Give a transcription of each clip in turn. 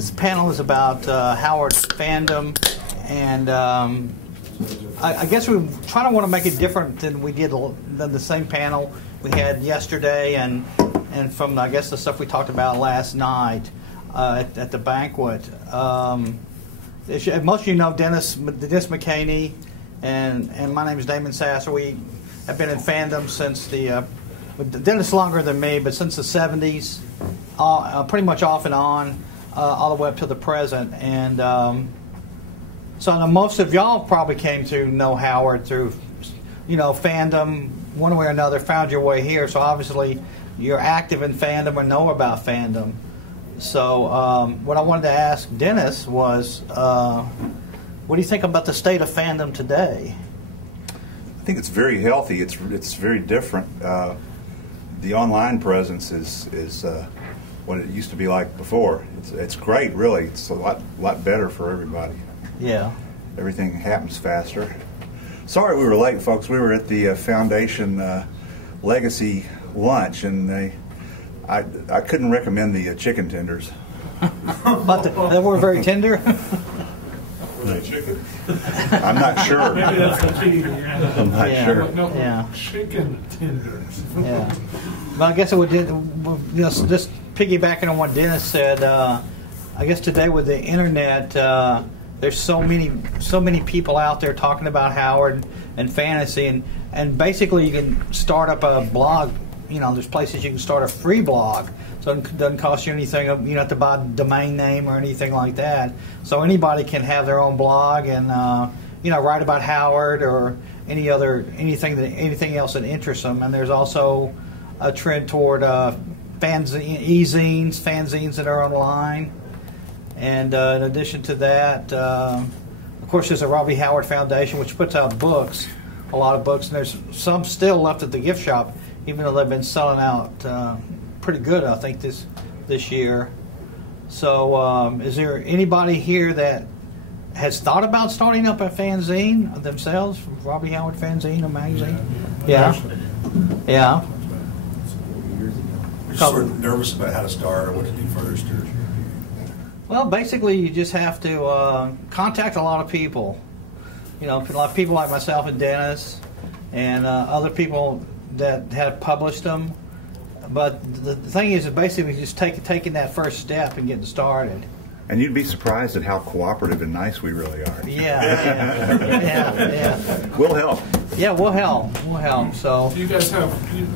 This panel is about Howard's fandom, and I guess we try to want to make it different than we did than the same panel we had yesterday, and from I guess the stuff we talked about last night at the banquet. Most of you know Dennis McHaney, and my name is Damon Sasser. We have been in fandom since Dennis longer than me, but since the 70s, pretty much off and on, all the way up to the present. And so I know most of y'all probably came to know Howard through, fandom, one way or another, found your way here. So obviously you're active in fandom or know about fandom. So what I wanted to ask Dennis was, what do you think about the state of fandom today? I think it's very healthy. It's very different. The online presence is what it used to be like before. It's great, really. It's a lot better for everybody. Yeah. Everything happens faster. Sorry we were late, folks. We were at the Foundation Legacy lunch, and I couldn't recommend the chicken tenders. But they weren't very tender? Chicken. I'm not sure. Maybe that's the key. I'm not sure. No, chicken tenders. Yeah. Well, I guess it would just piggybacking on what Dennis said. I guess today with the internet, there's so many people out there talking about Howard and fantasy, and basically you can start up a blog. There's places you can start a free blog, so it doesn't cost you anything. You don't have to buy a domain name or anything like that. So anybody can have their own blog and write about Howard or anything else that interests them. And there's also a trend toward fanzines that are online. And in addition to that, of course, there's a Robbie Howard Foundation, which puts out books, a lot of books, and there's some still left at the gift shop, even though they've been selling out pretty good, I think, this year. So is there anybody here that has thought about starting up a fanzine themselves, Robbie Howard fanzine or magazine? Yeah. You're sort of nervous about how to start or what to do first? Well, basically, you just have to contact a lot of people. A lot of people like myself and Dennis, and other people that have published them. But the thing is basically just taking that first step and getting started. And you'd be surprised at how cooperative and nice we really are. Yeah. We'll help. Yeah, we'll help. So. Do you guys you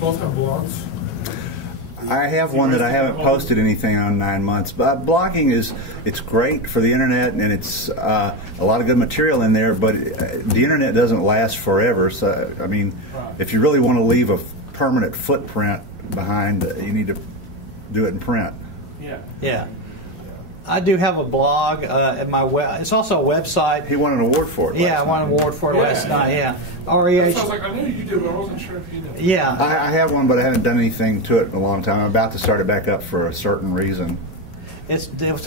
both have blogs? I have one that I haven't posted anything on 9 months. But blogging it's great for the internet, and it's a lot of good material in there. But the internet doesn't last forever. So I mean, if you really want to leave a permanent footprint behind, you need to do it in print. Yeah. I do have a blog at my web. It's also a website. He won an award for it. Yeah, I won an award for it last night. Yeah. REH. Sounds like I knew you did, but I wasn't sure if you did. Yeah. I have one, but I haven't done anything to it in a long time. I'm about to start it back up for a certain reason. It's Dennis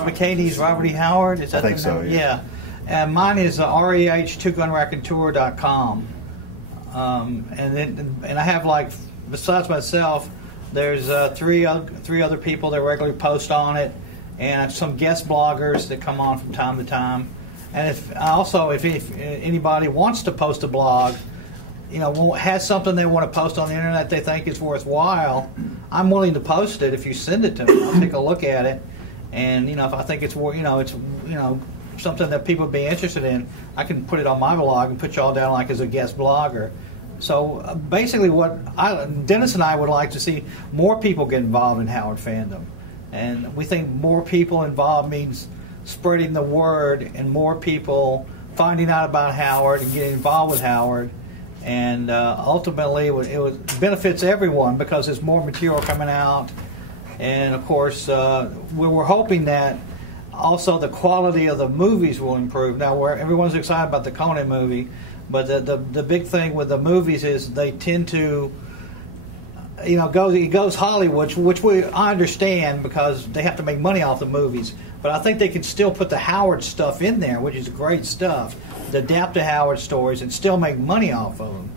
McHaney's Robert E. Howard. Is that I think so. Yeah. And mine is REH2GunRaconteur.com. And I have besides myself, there's three other people that regularly post on it, and some guest bloggers that come on from time to time. And if anybody wants to post a blog, has something they want to post on the internet they think is worthwhile, I'm willing to post it if you send it to me. I'll take a look at it, and if I think it's something that people would be interested in, I can put it on my blog and put y'all down as a guest blogger. So basically, Dennis and I would like to see more people get involved in Howard fandom. And we think more people involved means spreading the word and more people finding out about Howard and getting involved with Howard. And ultimately, it benefits everyone because there's more material coming out. And, of course, we're hoping that also the quality of the movies will improve. Now, everyone's excited about the Conan movie, but the big thing with the movies is they tend to... it goes Hollywood, which I understand because they have to make money off the movies. But I think they can still put the Howard stuff in there, which is great stuff, to adapt to Howard stories and still make money off of them.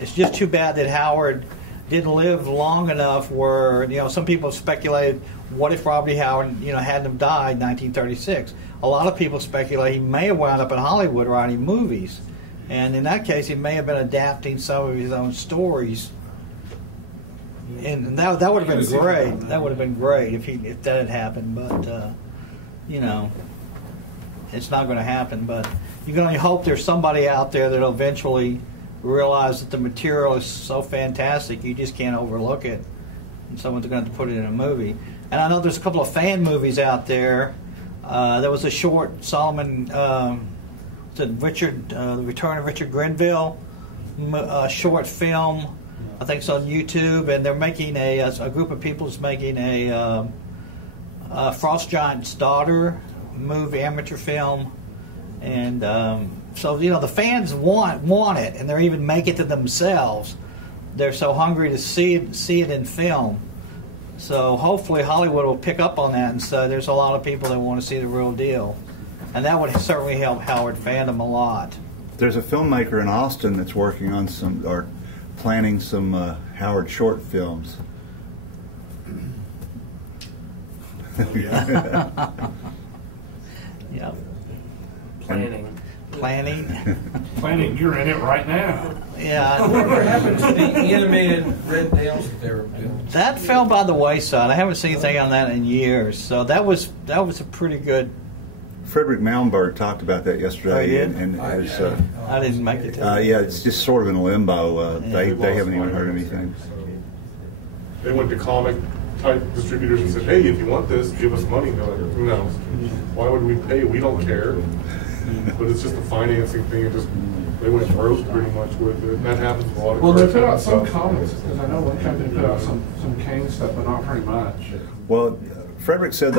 It's just too bad that Howard didn't live long enough where, some people have speculated what if Robert E. Howard, hadn't have died in 1936? A lot of people speculate he may have wound up in Hollywood writing movies, and in that case, he may have been adapting some of his own stories. And that would have been great. That would have been great if that had happened. But it's not going to happen. But you can only hope there's somebody out there that'll eventually realize that the material is so fantastic you just can't overlook it, and someone's going to have to put it in a movie. And I know there's a couple of fan movies out there. There was a short Solomon, The Return of Richard Grenville short film. I think it's on YouTube, and they're making a group of people is making a Frost Giant's Daughter movie, amateur film, and so the fans want it, and they're even making it to themselves. They're so hungry to see it in film. So hopefully Hollywood will pick up on that, and so there's a lot of people that want to see the real deal, and that would certainly help Howard Fandom a lot. There's a filmmaker in Austin that's working on planning some Howard short films. Yep. Planning, you're in it right now. Yeah. Whatever happened to the animated Red Nails that they were doing? That fell by the wayside. I haven't seen anything on that in years. So that was a pretty good. Frederick Malmberg talked about that yesterday. Oh, he did? And I didn't make it. yeah, it's just sort of in limbo. They haven't even heard anything. They went to comic type distributors and said, "Hey, if you want this, give us money." They're like, "Who knows? Why would we pay? We don't care." But it's just a financing thing. They went broke pretty much with it. That happens with a lot of. Well, they put out some comics, because I know one company put out some Kane stuff, but not very much. Well, Frederick said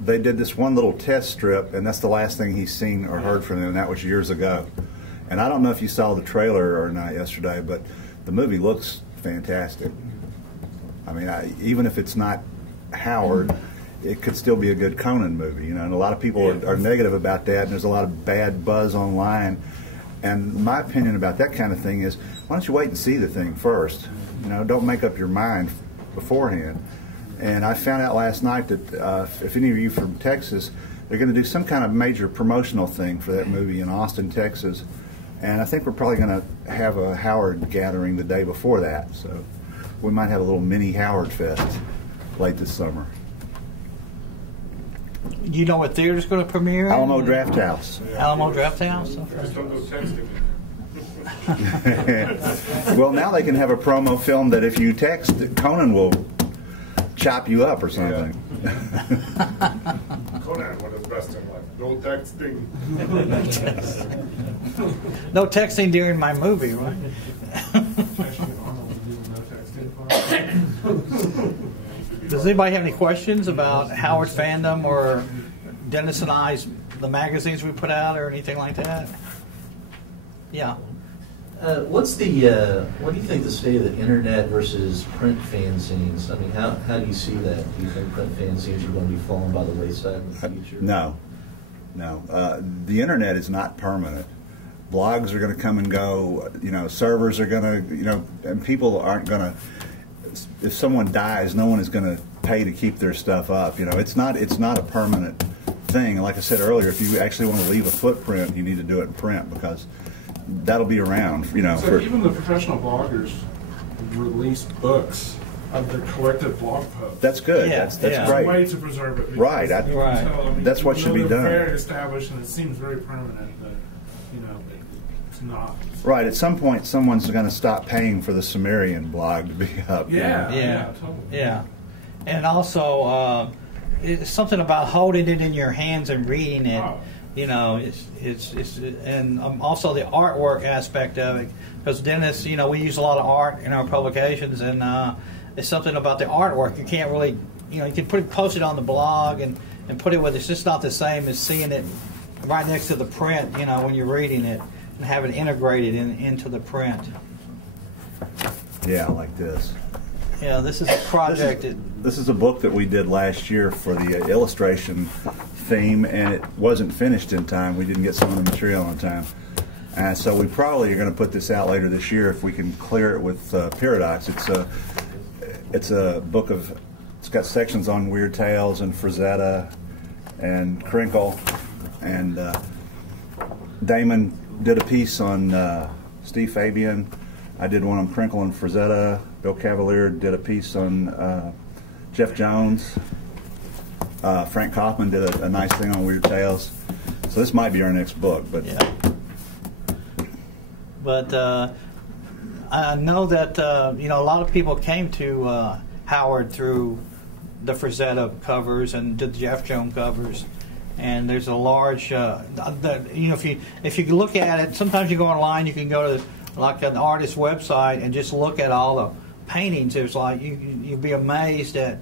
they did this one little test strip, and that's the last thing he's seen or heard from them, and that was years ago. And I don't know if you saw the trailer or not yesterday, but the movie looks fantastic. I mean, even if it's not Howard, it could still be a good Conan movie, and a lot of people are negative about that, and there's a lot of bad buzz online. And my opinion about that kind of thing is, why don't you wait and see the thing first? Don't make up your mind beforehand. And I found out last night that if any of you from Texas, they're going to do some kind of major promotional thing for that movie in Austin, Texas. And I think we're probably going to have a Howard gathering the day before that. So we might have a little mini Howard Fest late this summer. You know what theater's going to premiere? Alamo Draft House. Alamo Draft House? Okay. Just don't go texting. Well, now they can have a promo film that if you text, Conan will chop you up or something. Conan, what is best in life? No texting. No texting during my movie, right? Does anybody have any questions about Howard Fandom or Dennis and I's the magazines we put out or anything like that? Yeah. What do you think the state of the internet versus print fanzines? I mean, how do you see that? Do you think print fanzines are going to be falling by the wayside in the future? No. The internet is not permanent. Blogs are going to come and go. Servers are going to, and people aren't going to. If someone dies, no one is going to pay to keep their stuff up. It's not a permanent thing. Like I said earlier, if you actually want to leave a footprint, you need to do it in print because that'll be around. So even the professional bloggers release books of their collected blog posts. That's good. Yeah, that's It's great. a way to preserve it. Right. That's what should be done. Very established, and it seems very permanent, but it's not. Right. At some point, someone's going to stop paying for the Sumerian blog to be up. Yeah, totally. Yeah. And also, it's something about holding it in your hands and reading it. Oh. And also the artwork aspect of it. Because Dennis, we use a lot of art in our publications, and it's something about the artwork. You can't really, you can post it on the blog and put it with it. It's just not the same as seeing it right next to the print, when you're reading it, and have it integrated into the print. Yeah, like this. Yeah, this is a project. This is a book that we did last year for the illustration theme, and it wasn't finished in time. We didn't get some of the material on time. And so we probably are going to put this out later this year if we can clear it with Paradox. It's a book of it's got sections on Weird Tales and Frazetta and Crinkle, and Damon did a piece on Steve Fabian. I did one on Crinkle and Frazetta. Bill Cavalier did a piece on Jeff Jones. Frank Kaufman did a nice thing on Weird Tales. So this might be our next book, but yeah. But I know that a lot of people came to Howard through the Frazetta covers and the Jeff Jones covers, and there's a large. If you look at it, sometimes you go online, you can go to like an artist's website and just look at all the paintings. It's like you'd be amazed at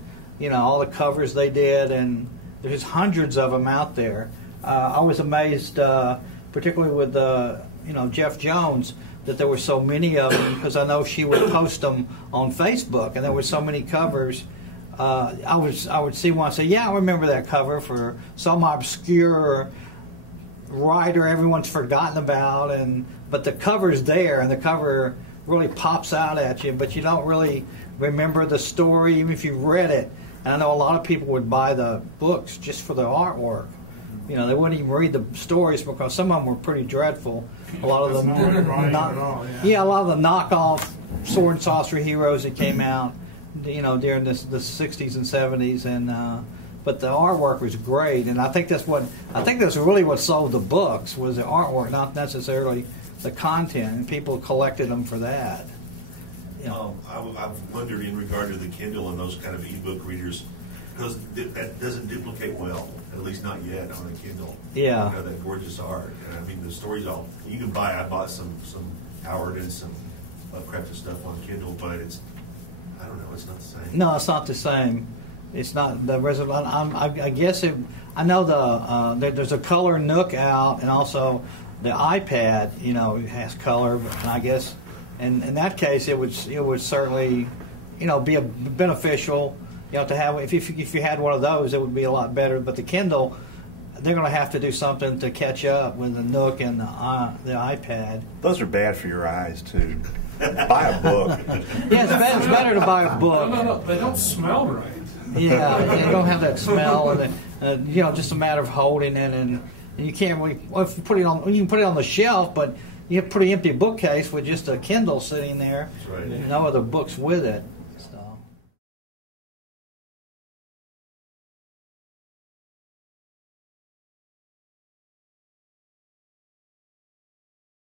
all the covers they did, and there's hundreds of them out there. I was amazed, particularly with Jeff Jones, that there were so many of them, because I know she would post them on Facebook, and there were so many covers. I would see one and say, yeah, I remember that cover for some obscure writer everyone's forgotten about, but the cover's there, and the cover really pops out at you, but you don't really remember the story, even if you read it. And I know a lot of people would buy the books just for the artwork. They wouldn't even read the stories because some of them were pretty dreadful. A lot of them, a lot of the knockoff sword and sorcery heroes that came out, during the 60s and 70s, and but the artwork was great, and I think that's really what sold the books, was the artwork, not necessarily the content, and people collected them for that. I've wondered in regard to the Kindle and those kind of ebook readers, because that doesn't duplicate well, at least not yet on a Kindle. Yeah. That gorgeous art. And I mean, the stories you can buy. I bought some Howard and some Lovecraft stuff on Kindle, but I don't know, it's not the same. No, it's not the same. It's not the resolution. I guess I know there's a color Nook out, and also the iPad, has color, and I guess. And in that case, it would certainly, be beneficial, to have. If you had one of those, it would be a lot better. But the Kindle, they're going to have to do something to catch up with the Nook and the iPad. those are bad for your eyes too. Buy a book. Yeah, it's better to buy a book. No, they don't smell right. Yeah, they don't have that smell, and just a matter of holding it, and you can't really. Well, if you can put it on the shelf, but you have a pretty empty bookcase with just a Kindle sitting there. That's right. No other books with it.